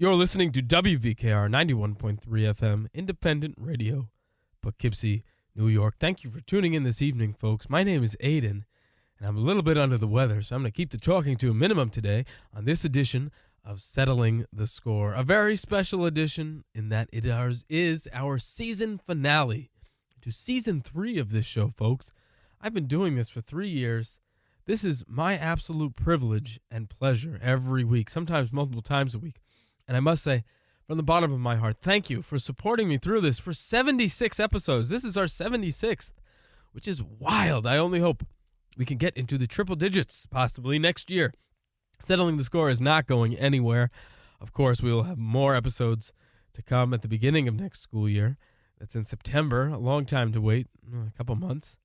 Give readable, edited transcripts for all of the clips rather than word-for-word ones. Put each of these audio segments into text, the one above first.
You're listening to WVKR 91.3 FM, Independent Radio, Poughkeepsie, New York. Thank you for tuning in this evening, folks. My name is Aidan, and I'm a little bit under the weather, so I'm going to keep the talking to a minimum today on this edition of Settling the Score. A very special edition in that it is our season finale to Season 3 of this show, folks. I've been doing this for 3 years. This is my absolute privilege and pleasure every week, sometimes multiple times a week. And I must say, from the bottom of my heart, thank you for supporting me through this for 76 episodes. This is our 76th, which is wild. I only hope we can get into the triple digits, possibly next year. Settling the Score is not going anywhere. Of course, we will have more episodes to come at the beginning of next school year. That's in September, a long time to wait, a couple months.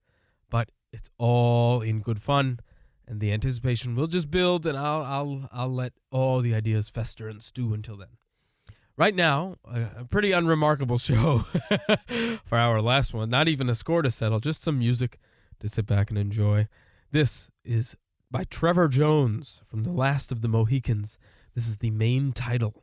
But it's all in good fun. And the anticipation will just build, and I'll let all the ideas fester and stew until then. Right now, a pretty unremarkable show for our last one. Not even a score to settle, just some music to sit back and enjoy. This is by Trevor Jones from The Last of the Mohicans. This is the main title.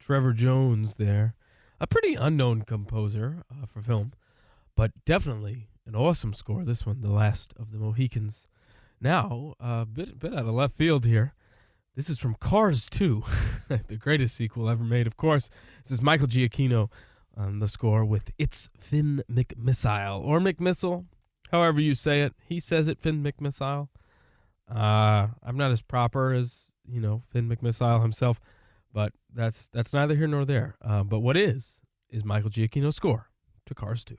Trevor Jones there. A pretty unknown composer for film, but definitely an awesome score. This one, The Last of the Mohicans. Now, a bit out of left field here. This is from Cars 2, the greatest sequel ever made, of course. This is Michael Giacchino on the score with It's Finn McMissile, or McMissile, however you say it. He says it, Finn McMissile. I'm not as proper as, Finn McMissile himself. But that's neither here nor there. But what is Michael Giacchino's score to Cars 2.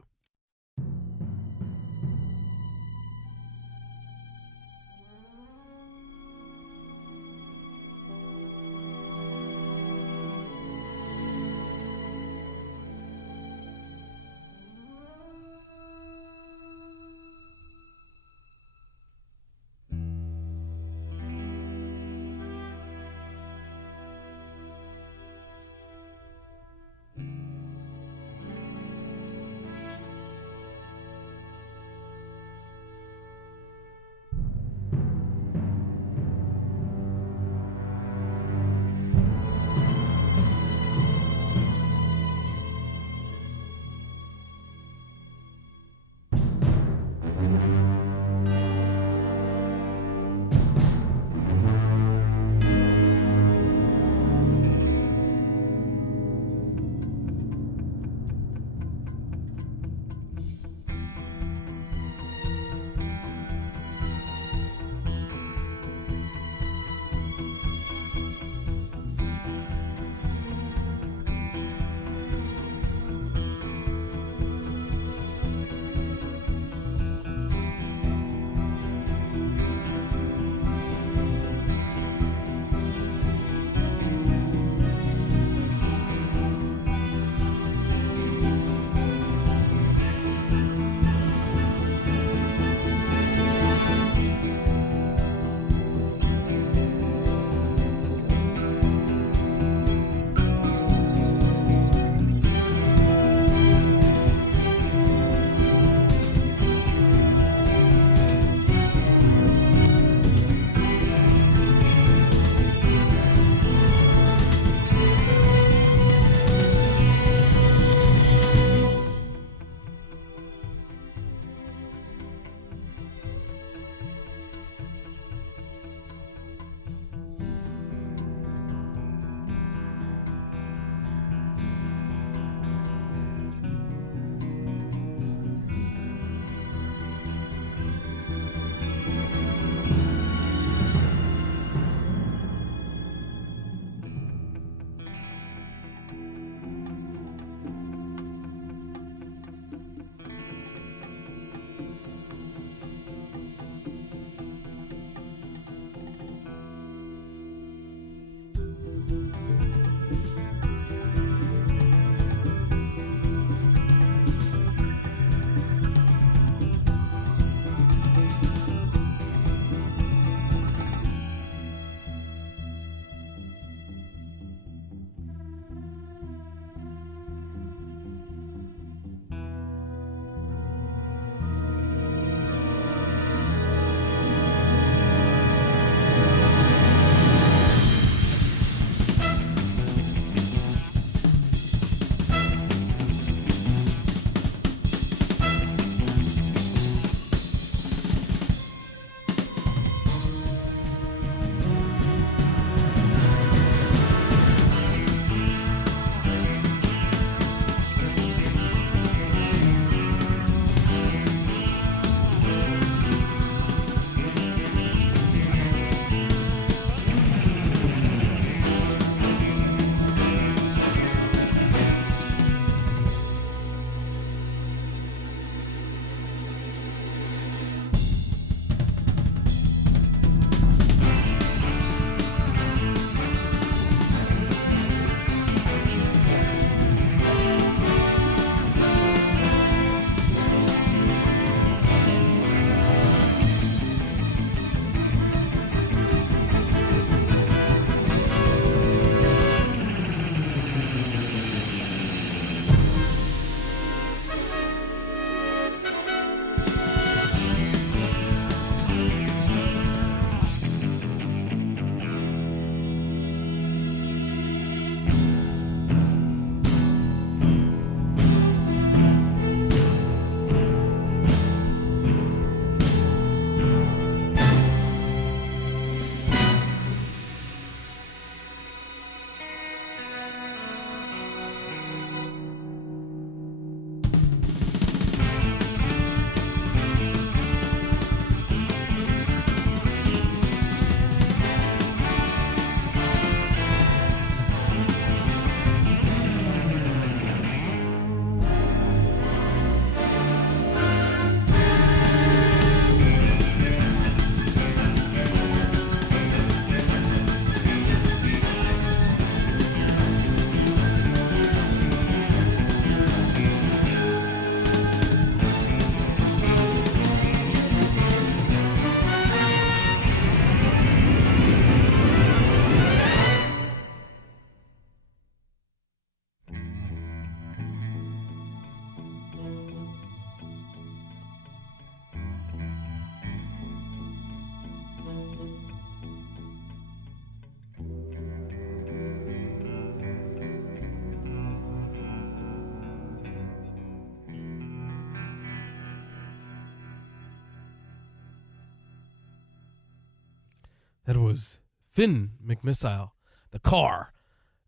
That was Finn McMissile, the car.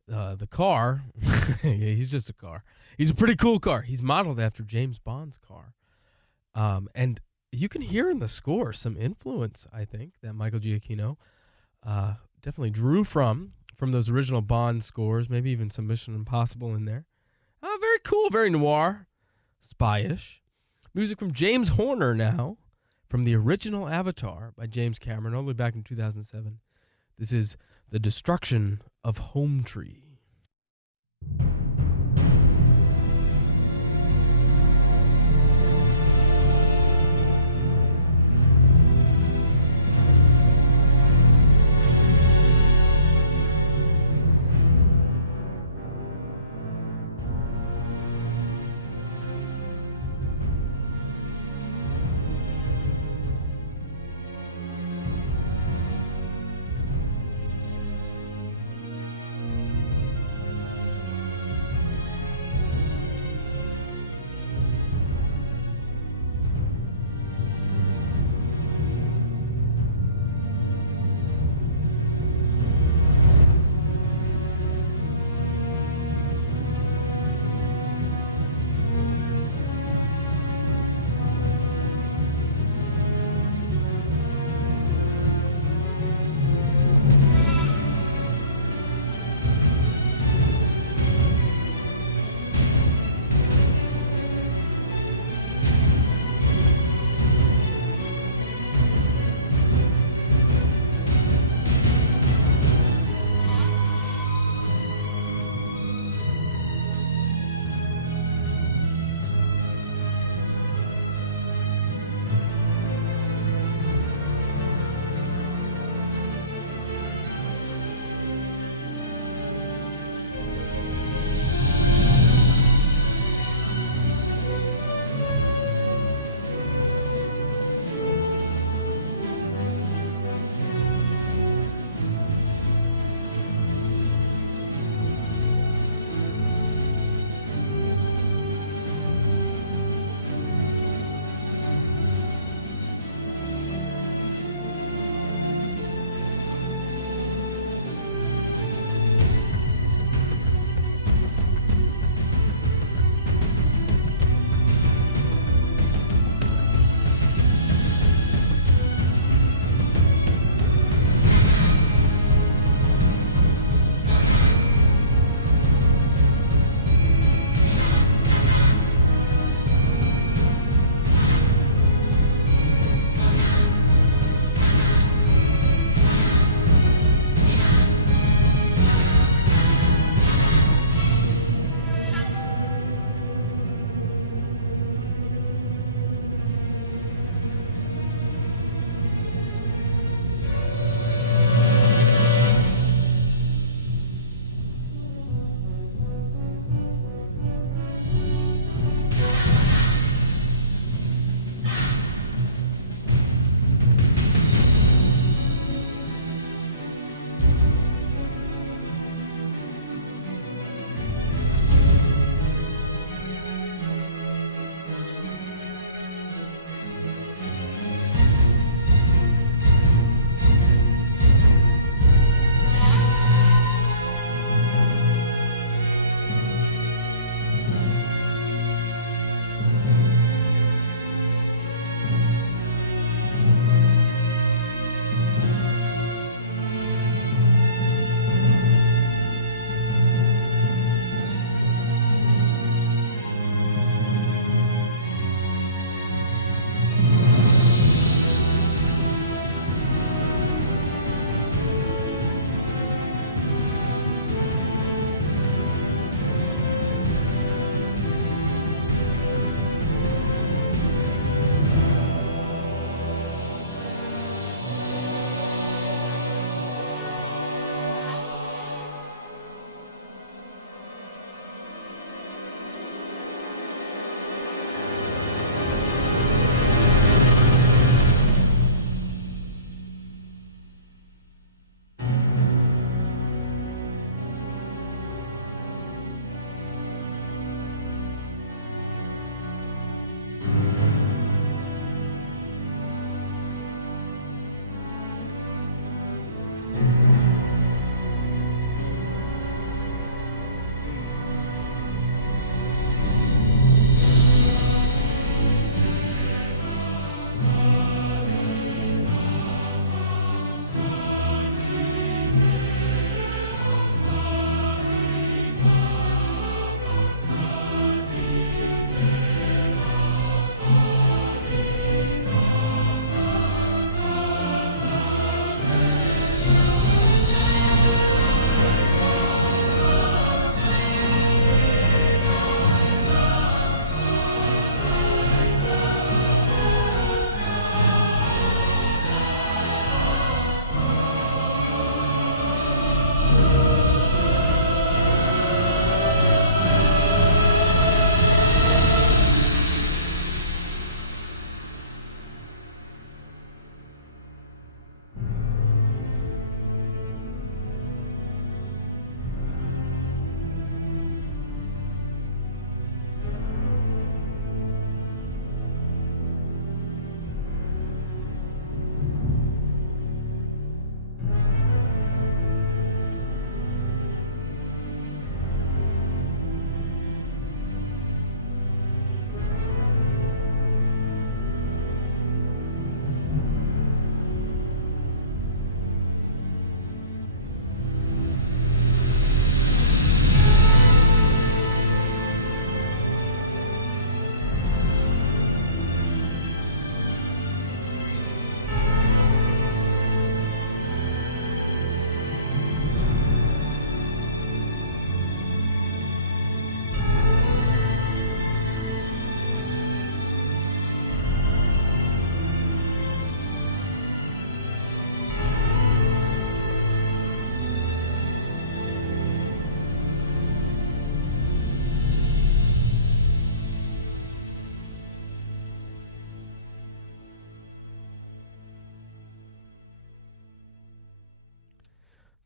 The car, yeah, he's just a car. He's a pretty cool car. He's modeled after James Bond's car. And you can hear in the score some influence, I think, that Michael Giacchino definitely drew from those original Bond scores, maybe even some Mission Impossible in there. Very cool, very noir, spy-ish. Music from James Horner now, from the original Avatar by James Cameron, all the way back in 2007. This is The Destruction of Home Tree.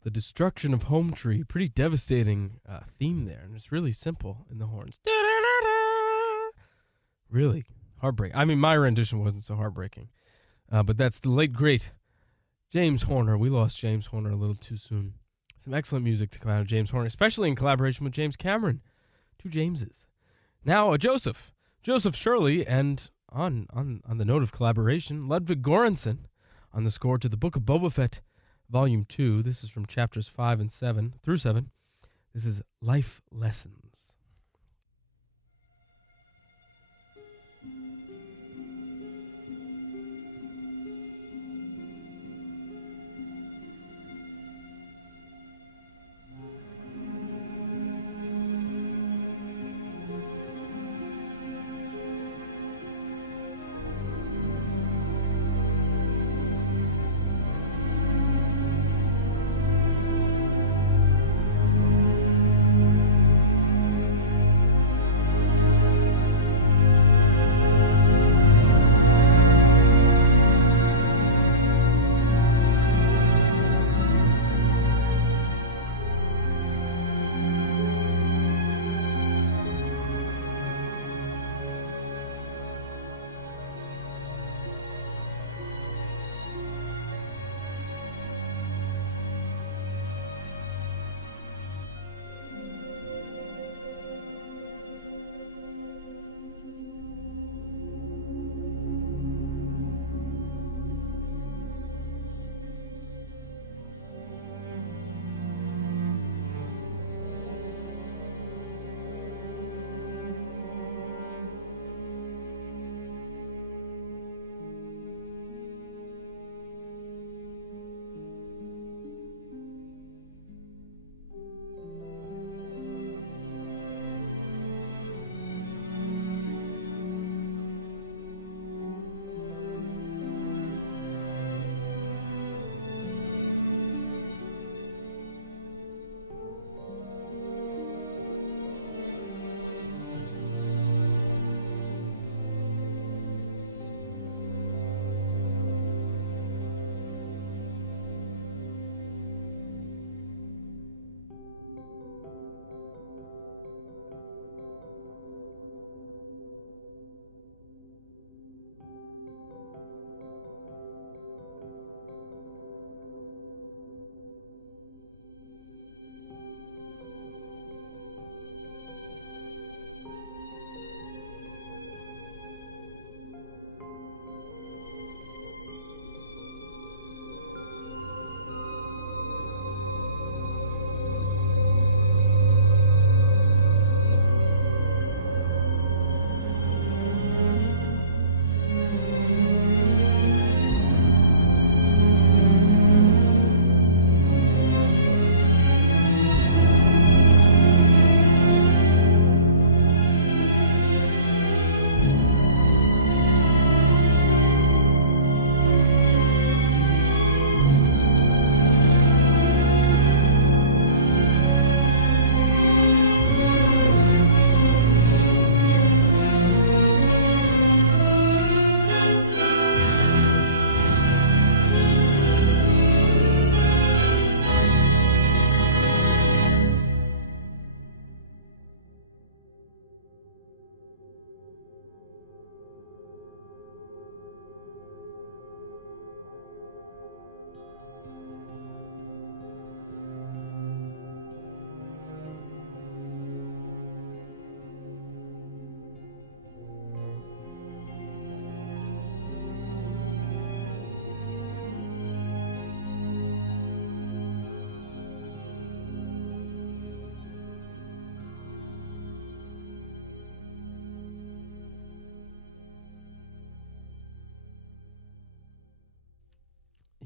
The destruction of home tree. Pretty devastating theme there, and it's really simple in the horns. Really heartbreaking. I mean, my rendition wasn't so heartbreaking, but that's the late, great James Horner. We lost James Horner a little too soon. Some excellent music to come out of James Horner, especially in collaboration with James Cameron. Two Jameses. Now, Joseph Shirley, and on the note of collaboration, Ludwig Göransson on the score to the Book of Boba Fett, Volume 2. This is from chapters 5 and 7 through 7. This is Life Lessons.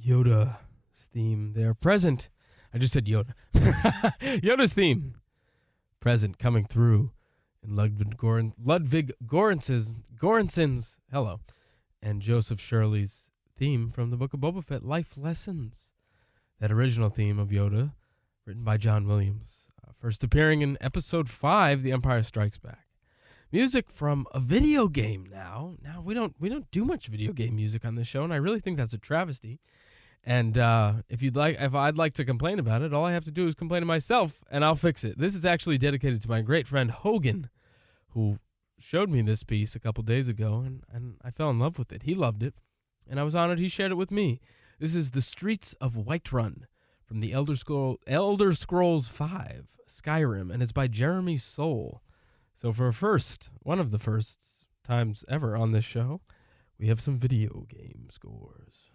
Yoda's theme there. Present. I just said Yoda. Yoda's theme. Present coming through in Ludwig Göransson's Hello. And Joseph Shirley's theme from the Book of Boba Fett, Life Lessons. That original theme of Yoda, written by John Williams. First appearing in Episode 5, The Empire Strikes Back. Music from a video game now. Now, we don't do much video game music on this show, and I really think that's a travesty. And if I'd like to complain about it, all I have to do is complain to myself, and I'll fix it. This is actually dedicated to my great friend Hogan, who showed me this piece a couple days ago, and I fell in love with it. He loved it, and I was honored he shared it with me. This is The Streets of Whiterun from the Elder Scrolls V, Skyrim, and it's by Jeremy Soule. So for one of the first times ever on this show, we have some video game scores.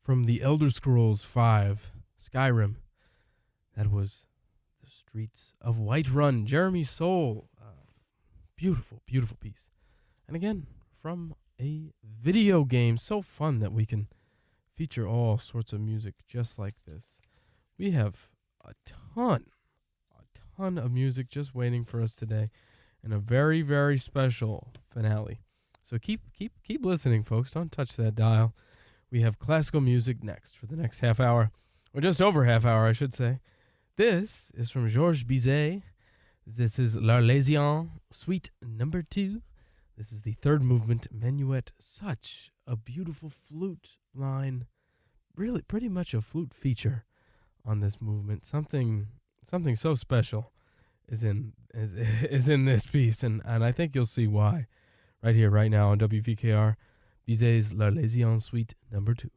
From the Elder Scrolls V, Skyrim. That was The Streets of Whiterun, Jeremy Soule. Beautiful, beautiful piece. And again, from a video game. So fun that we can feature all sorts of music just like this. We have a ton of music just waiting for us today, and a very, very special finale. So keep listening, folks. Don't touch that dial. We have classical music next for the next half hour, or just over half hour, I should say. This is from Georges Bizet. This is L'Arlésienne Suite Number 2. This is the third movement, Minuet. Such a beautiful flute line. Really, pretty much a flute feature on this movement. Something so special is in this piece, and I think you'll see why right here, right now on WVKR. Bizet's L'Arlésienne Suite Number 2.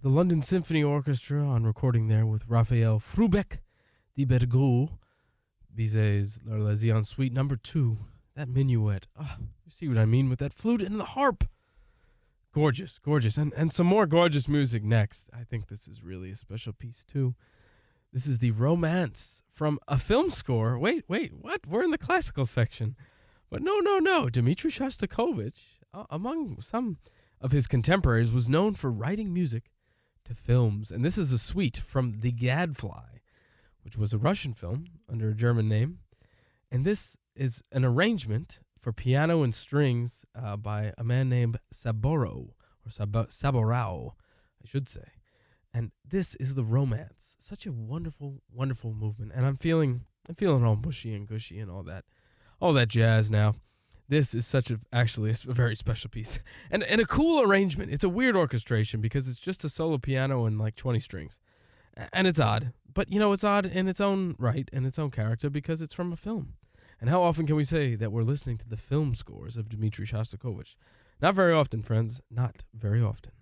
The London Symphony Orchestra on recording there with Raphael Frubeck de Bergou, Bizet's L'Arlésienne Suite Number 2. That minuet. You see what I mean with that flute and the harp. Gorgeous, gorgeous. And some more gorgeous music next. I think this is really a special piece too. This is the Romance from a film score. Wait, what? We're in the classical section. But no. Dmitri Shostakovich, among some of his contemporaries, was known for writing music to films. And this is a suite from The Gadfly, which was a Russian film under a German name. And this is an arrangement for piano and strings by a man named Saborao, or Saborao, I should say. And this is the romance. Such a wonderful, wonderful movement. And I'm feeling all bushy and gushy and all that jazz now. This is actually a very special piece. And a cool arrangement. It's a weird orchestration because it's just a solo piano and like 20 strings. And it's odd. But, it's odd in its own right and its own character because it's from a film. And how often can we say that we're listening to the film scores of Dmitri Shostakovich? Not very often, friends. Not very often.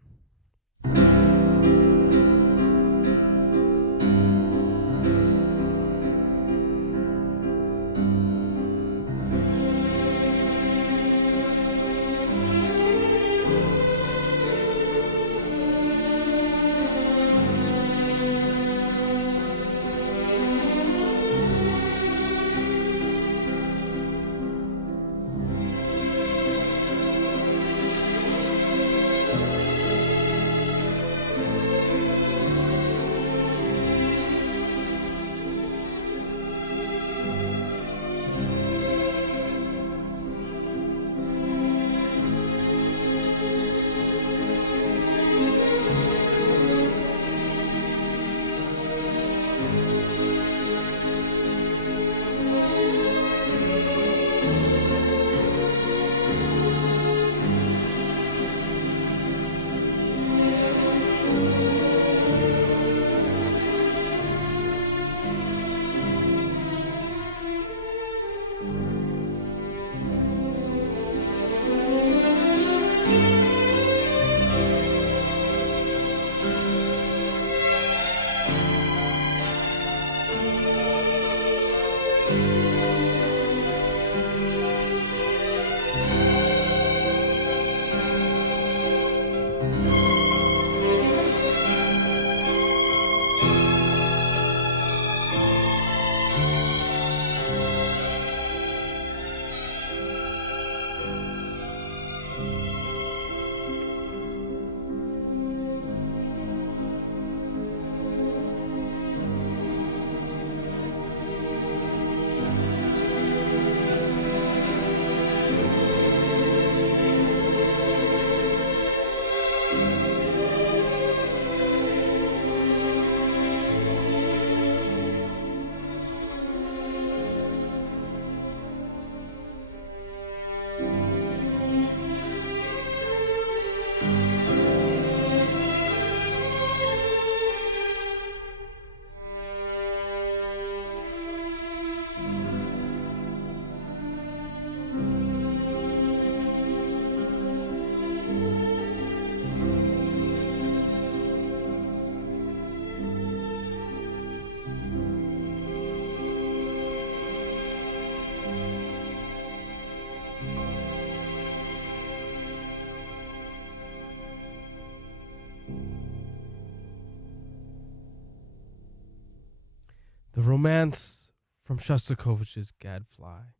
The romance from Shostakovich's Gadfly.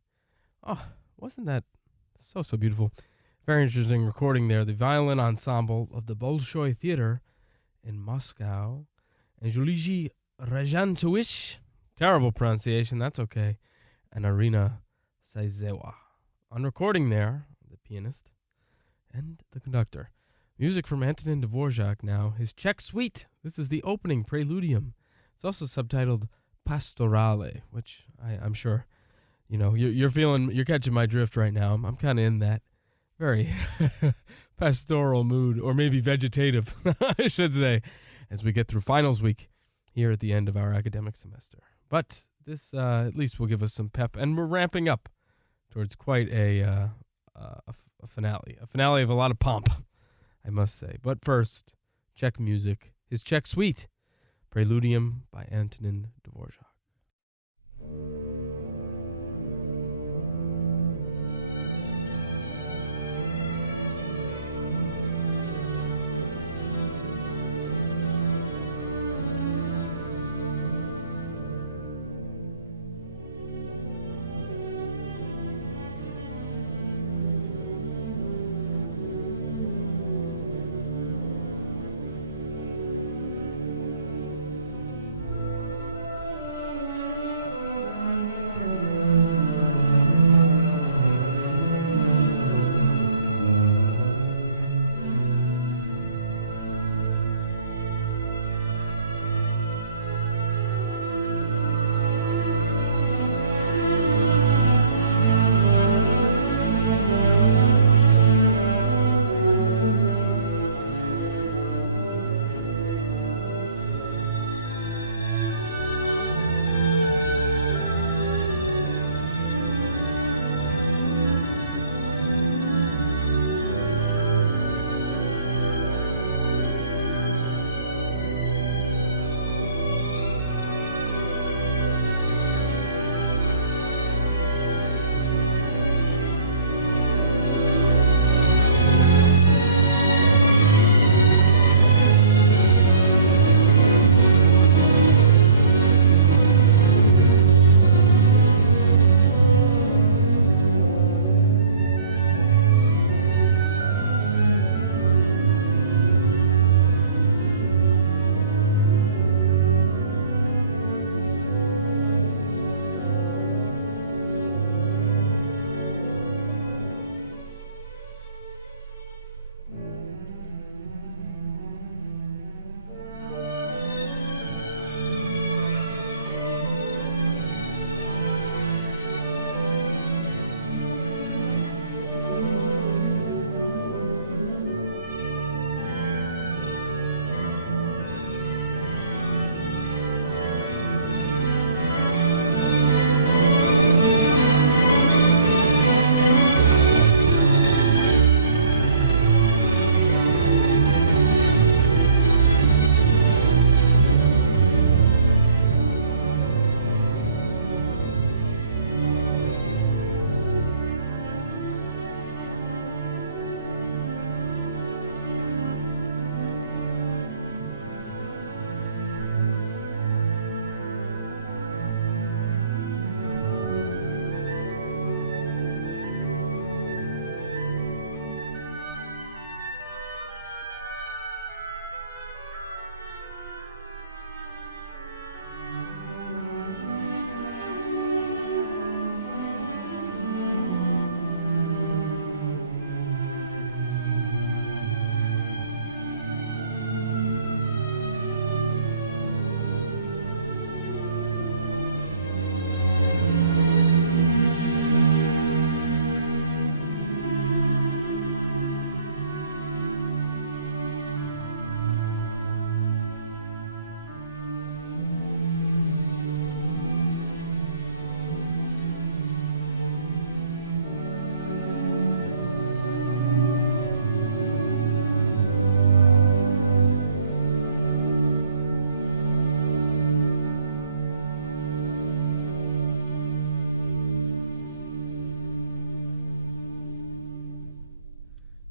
Oh, wasn't that so beautiful? Very interesting recording there. The violin ensemble of the Bolshoi Theater in Moscow. And Juliji Rajantovich, terrible pronunciation, that's okay. And Irina Saizewa. On recording there, the pianist and the conductor. Music from Antonin Dvorak now. His Czech Suite. This is the opening preludium. It's also subtitled Pastorale, which I'm sure, you're catching my drift right now. I'm kind of in that very pastoral mood, or maybe vegetative, I should say, as we get through finals week here at the end of our academic semester. But this at least will give us some pep, and we're ramping up towards quite a finale of a lot of pomp, I must say. But first, Czech music, his Czech Suite, Preludium by Antonin Dvorak.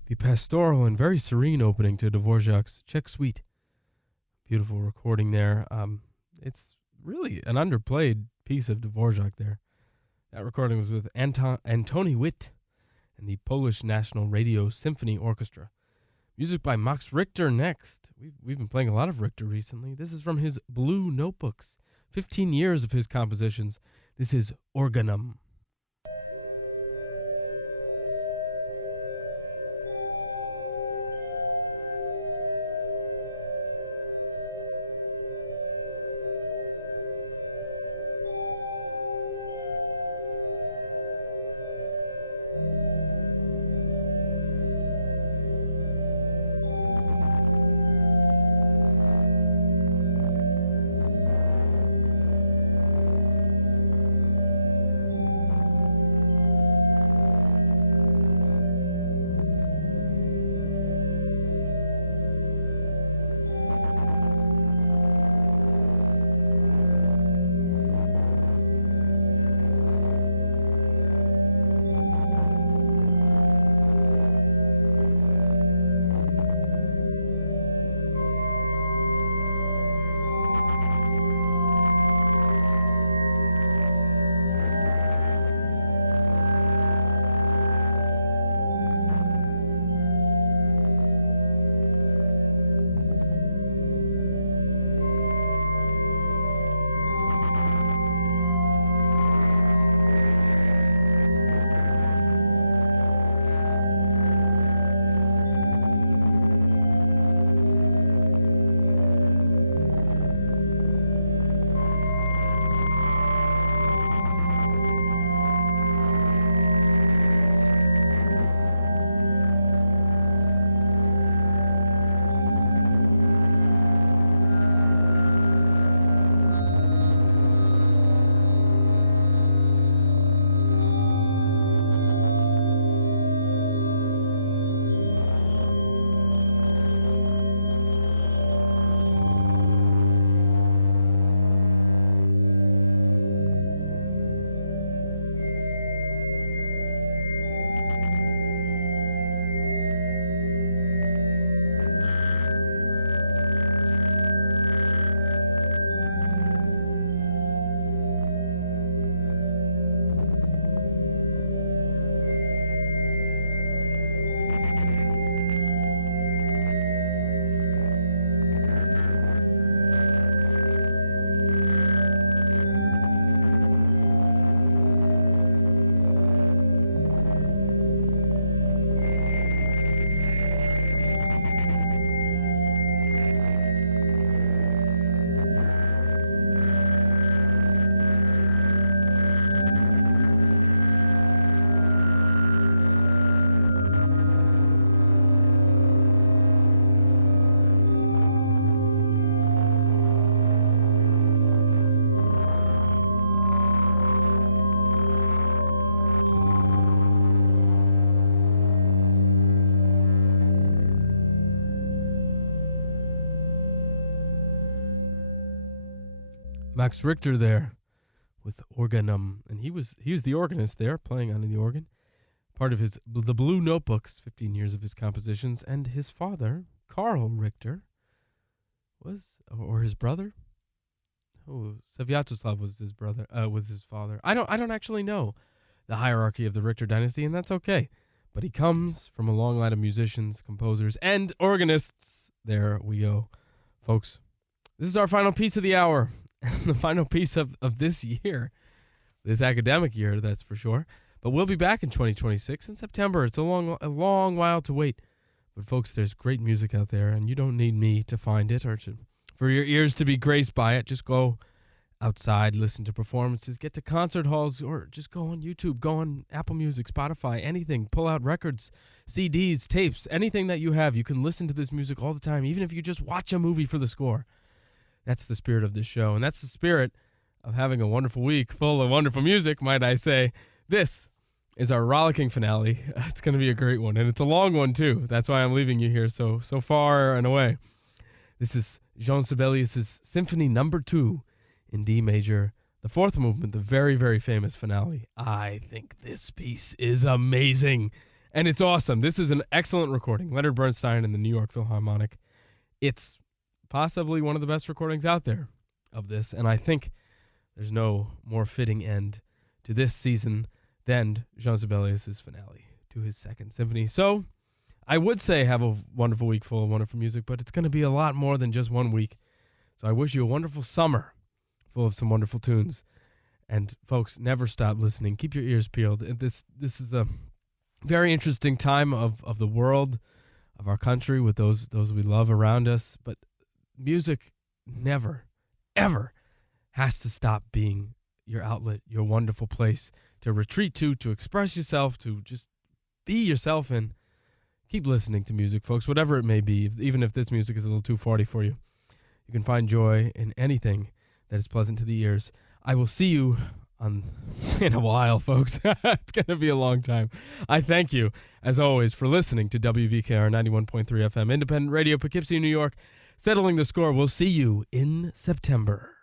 The pastoral and very serene opening to Dvorak's Czech Suite. Beautiful recording there. It's really an underplayed piece of Dvorak there. That recording was with Antoni Witt and the Polish National Radio Symphony Orchestra. Music by Max Richter next. We've been playing a lot of Richter recently. This is from his Blue Notebooks. 15 years of his compositions. This is Organum. Max Richter there with Organum, and he was the organist there playing on the organ, part of the Blue Notebooks, 15 years of his compositions, and his father Karl Richter was, or his brother. Oh, Svyatoslav was his brother, was his father. I don't actually know the hierarchy of the Richter dynasty, and that's okay. But he comes from a long line of musicians, composers, and organists. There we go, folks. This is our final piece of the hour. The final piece of this year, this academic year, that's for sure. But we'll be back in 2026 in September. It's a long while to wait. But folks, there's great music out there, and you don't need me to find it or for your ears to be graced by it. Just go outside, listen to performances, get to concert halls, or just go on YouTube, go on Apple Music, Spotify, anything. Pull out records, CDs, tapes, anything that you have. You can listen to this music all the time, even if you just watch a movie for the score. That's the spirit of this show, and that's the spirit of having a wonderful week full of wonderful music, might I say. This is our rollicking finale. It's going to be a great one, and it's a long one, too. That's why I'm leaving you here so far and away. This is Jean Sibelius' Symphony No. 2 in D major, the fourth movement, the very, very famous finale. I think this piece is amazing, And it's awesome. This is an excellent recording. Leonard Bernstein and the New York Philharmonic. It's possibly one of the best recordings out there of this, and I think there's no more fitting end to this season than Jean Sibelius' finale to his second symphony. So I would say have a wonderful week full of wonderful music, but it's going to be a lot more than just 1 week. So I wish you a wonderful summer full of some wonderful tunes. And folks, never stop listening. Keep your ears peeled. This is a very interesting time of the world, of our country, with those we love around us. But music never, ever has to stop being your outlet, your wonderful place to retreat to express yourself, to just be yourself, and keep listening to music, folks, whatever it may be. Even if this music is a little too farty for you, you can find joy in anything that is pleasant to the ears. I will see you in a while, folks. It's going to be a long time. I thank you, as always, for listening to WVKR 91.3 FM, Independent Radio, Poughkeepsie, New York. Settling the score. We'll see you in September.